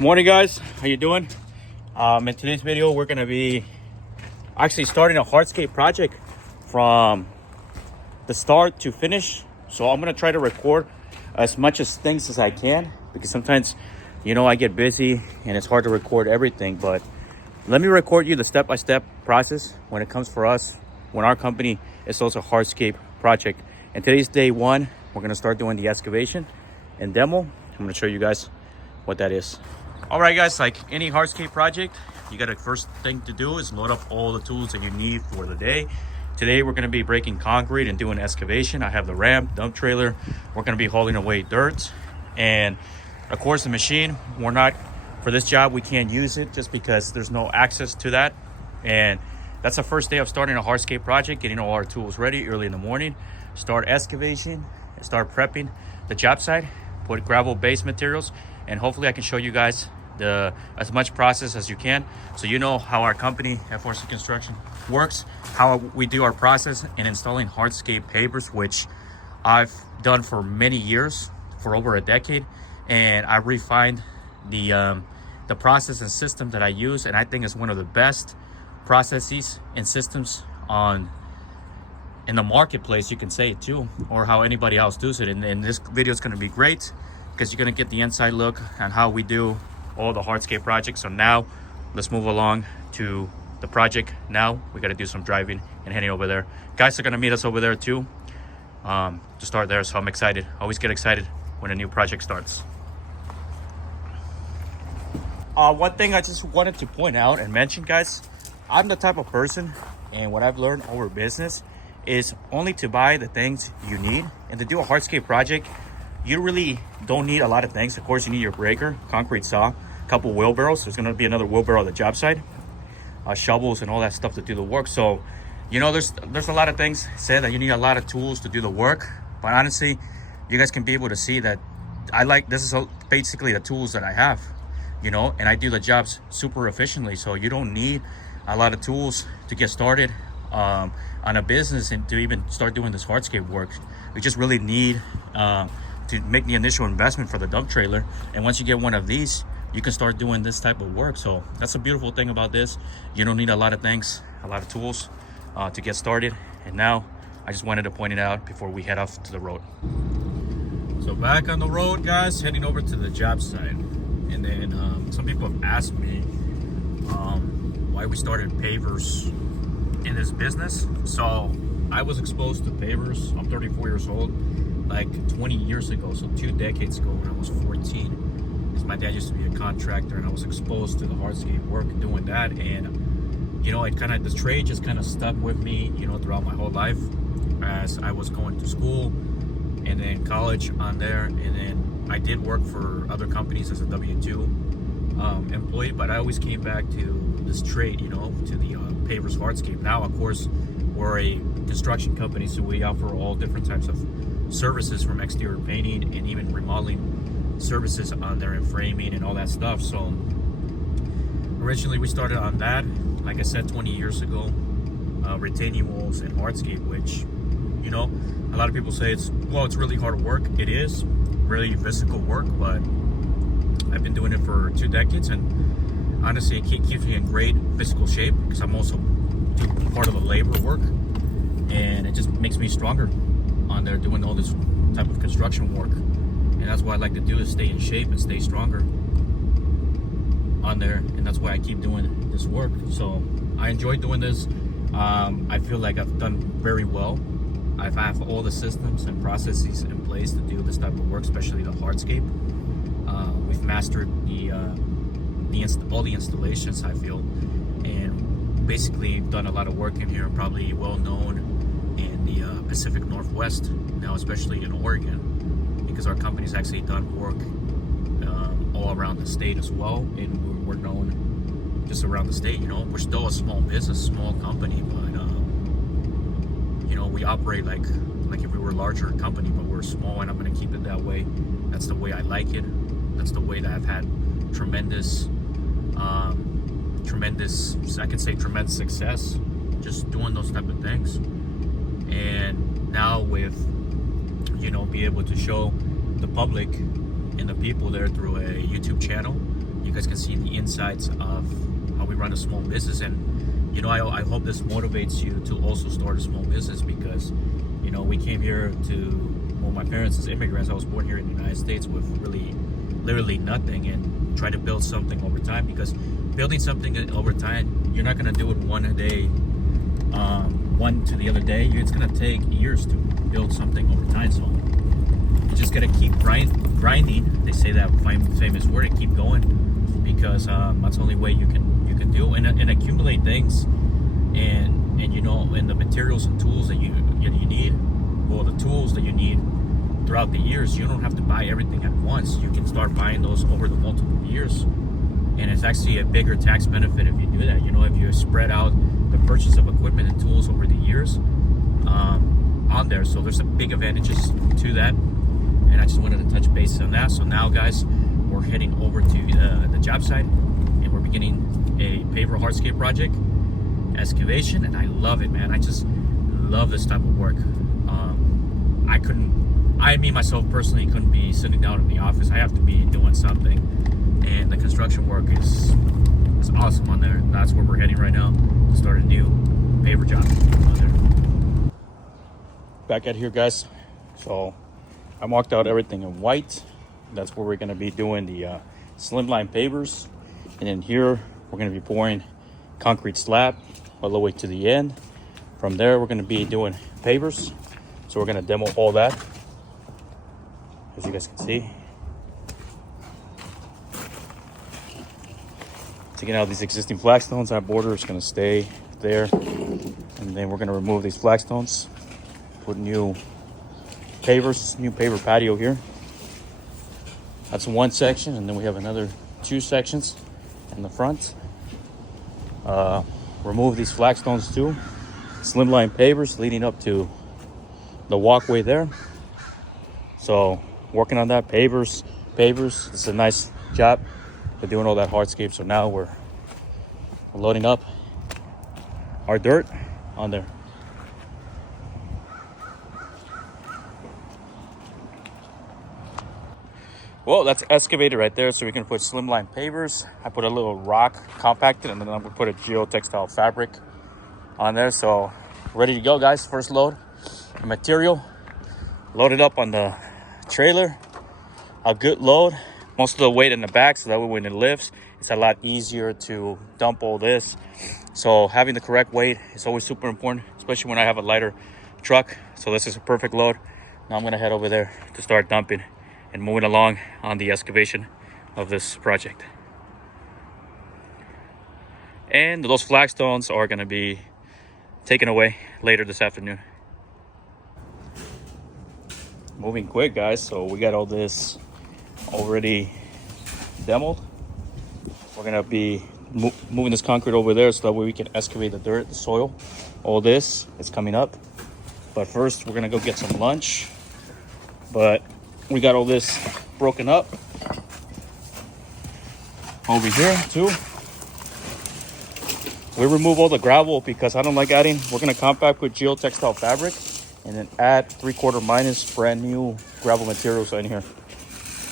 Morning guys, how you doing? In today's video we're going to be actually starting a hardscape project from the start to finish. So I'm going to try to record as much as things as I can, because sometimes I get busy and it's hard to record everything. But let me record you the step-by-step process when it comes for us, when our company is also a hardscape project. And today's day one. We're going to start doing the excavation and demo. I'm going to show you guys what that is. All right guys, like any hardscape project, you got to first thing to do is load up all the tools that you need for the day. Today we're going to be breaking concrete and doing excavation. I have the ramp, dump trailer. We're going to be hauling away dirt, and of course the machine, for this job we can't use it just because there's no access to that. And that's the first day of starting a hardscape project, getting all our tools ready early in the morning, start excavation, start prepping the job site, put gravel base materials, and hopefully I can show you guys as much process as you can, so you know how our company FRC Construction works, how we do our process in installing hardscape pavers, which I've done for many years, for over a decade, and I refined the process and system that I use, and I think it's one of the best processes and systems in the marketplace, you can say it too, or how anybody else does it. And this video is going to be great because you're going to get the inside look on how we do all the hardscape projects. So now let's move along to the project. Now we got to do some driving and heading over there. Guys are going to meet us over there too, to start there. So I'm excited. Always get excited when a new project starts. One thing I just wanted to point out and mention, guys, I'm the type of person, and what I've learned over business is only to buy the things you need. And to do a hardscape project, you really don't need a lot of things. Of course, you need your breaker, concrete saw, a couple wheelbarrows. There's going to be another wheelbarrow on the job site, shovels and all that stuff to do the work. So, there's a lot of things said that you need a lot of tools to do the work. But honestly, you guys can be able to see that this is basically the tools that I have, and I do the jobs super efficiently. So you don't need a lot of tools to get started on a business and to even start doing this hardscape work. We just really need to make the initial investment for the dump trailer, and once you get one of these, you can start doing this type of work. So that's a beautiful thing about this. You don't need a lot of things, a lot of tools to get started. And now I just wanted to point it out before we head off to the road. So back on the road, guys, heading over to the job site. And then some people have asked me why we started pavers in this business. So I was exposed to pavers. I'm 34 years old, like 20 years ago, so 2 decades ago when I was 14. Because my dad used to be a contractor, and I was exposed to the hardscape work doing that. And the trade just kind of stuck with me, throughout my whole life, as I was going to school and then college on there. And then I did work for other companies as a W-2 employee, but I always came back to this trade, to the pavers hardscape. Now, of course, we're a construction company, so we offer all different types of services, from exterior painting and even remodeling services on there, and framing and all that stuff. So originally we started on that, like I said, 20 years ago, retaining walls and hardscape, which a lot of people say it's really hard work. It is really physical work, but I've been doing it for 2 decades, and honestly it keeps me in great physical shape, because I'm also doing part of the labor work, and it just makes me stronger on there doing all this type of construction work. And that's what I like to do, is stay in shape and stay stronger on there, and that's why I keep doing this work. So I enjoy doing this. I feel like I've done very well. I have all the systems and processes in place to do this type of work, especially the hardscape. We've mastered all the installations, I feel, and basically done a lot of work in here, probably well known in the Pacific Northwest now, especially in Oregon, because our company's actually done work all around the state as well, and we're known just around the state. We're still a small business, small company, but we operate like if we were a larger company, but we're small, and I'm going to keep it that way. That's the way I like it. That's the way that I've had tremendous I can say tremendous success just doing those type of things. And now with be able to show the public and the people there through a YouTube channel you guys can see the insides of how we run a small business. And you know, I hope this motivates you to also start a small business, because you know, we came here to, well, my parents as immigrants. I was born here in the United States with really literally nothing, and try to build something over time, because building something over time, you're not going to do it one a day, one to the other day. It's going to take years to build something over time. So you just got to keep grinding. They say that famous word, and keep going, because that's the only way you can do and accumulate things, and you know, and the materials and tools that you need, well, the tools that you need throughout the years. You don't have to buy everything at once. You can start buying those over the multiple years, and it's actually a bigger tax benefit if you do that. You know, if you spread out the purchase of equipment and tools over the years on there. So there's some big advantages to that, and I just wanted to touch base on that. So now, guys, we're heading over to the job site, and we're beginning a paver hardscape project, excavation, and I love it, man. I just love this type of work. Me myself personally couldn't be sitting down in the office. I have to be doing something, and the construction work is awesome on there. That's where we're heading right now to start a new paver job on there. Back at here, guys. So I marked out everything in white. That's where we're going to be doing the slimline pavers, and then here we're going to be pouring concrete slab all the way to the end. From there, we're going to be doing pavers. So we're going to demo all that, as you guys can see. Taking out these existing flagstones, our border is going to stay there, and then we're going to remove these flagstones, put new pavers, new paver patio here. That's one section, and then we have another 2 sections in the front. Remove these flagstones too. Slimline pavers leading up to the walkway there. So working on that, pavers. It's a nice job. We're doing all that hardscape. So now we're loading up our dirt on there. Well, that's excavated right there, so we can put slimline pavers. I put a little rock compacted, and then I'm gonna put a geotextile fabric on there. So ready to go, guys. First load of material loaded up on the trailer. A good load, most of the weight in the back, so that way when it lifts, it's a lot easier to dump all this. So having the correct weight is always super important, especially when I have a lighter truck. So this is a perfect load. Now I'm gonna head over there to start dumping and moving along on the excavation of this project. And those flagstones are gonna be taken away later this afternoon. Moving quick, guys. So we got all this already demoed. We're gonna be moving this concrete over there, so that way we can excavate the dirt, the soil. All this is coming up. But first, we're gonna go get some lunch. But we got all this broken up over here too. We remove all the gravel because I don't like adding. We're gonna compact with geotextile fabric, and then add 3/4 minus brand new gravel materials in here.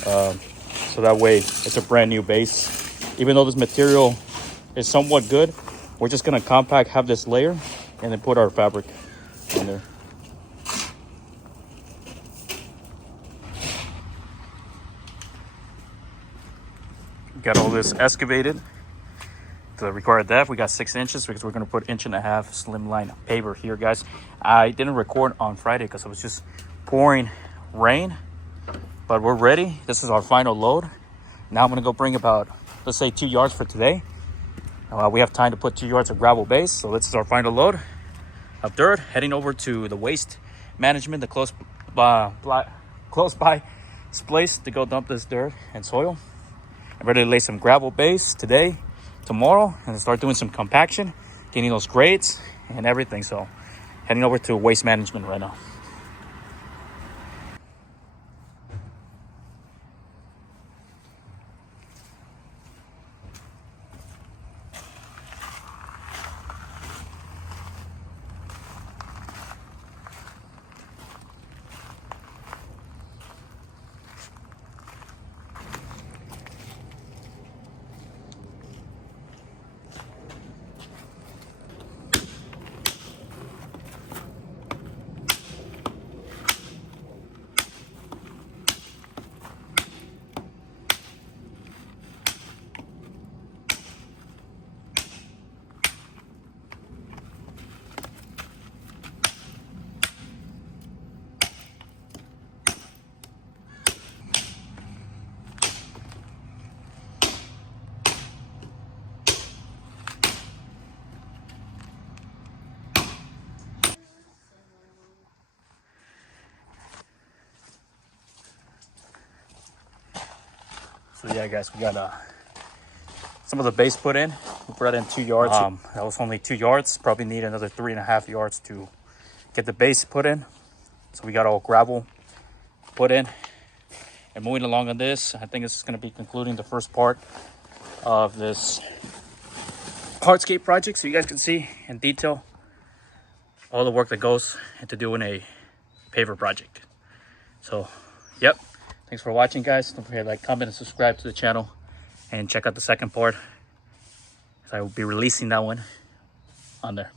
So that way it's a brand new base. Even though this material is somewhat good, we're just gonna compact, have this layer, and then put our fabric in there. Got all this excavated. The required depth, we got 6 inches, because we're going to put 1.5 inch slimline paver here, guys. I didn't record on Friday because it was just pouring rain, but we're ready. This is our final load. Now I'm going to go bring about, let's say, 2 yards for today. We have time to put 2 yards of gravel base. So this is our final load of dirt, heading over to the waste management, the close by place, to go dump this dirt and soil. I'm ready to lay some gravel base today, tomorrow, and start doing some compaction, getting those grades and everything. So heading over to waste management right now. So yeah, guys, we got some of the base put in. We brought in 2 yards. That was only 2 yards. Probably need another 3.5 yards to get the base put in. So we got all gravel put in. And moving along on this, I think this is going to be concluding the first part of this hardscape project, so you guys can see in detail all the work that goes into doing a paver project. So, yep. Thanks for watching, guys. Don't forget to like, comment, and subscribe to the channel. And check out the second part. I will be releasing that one on there.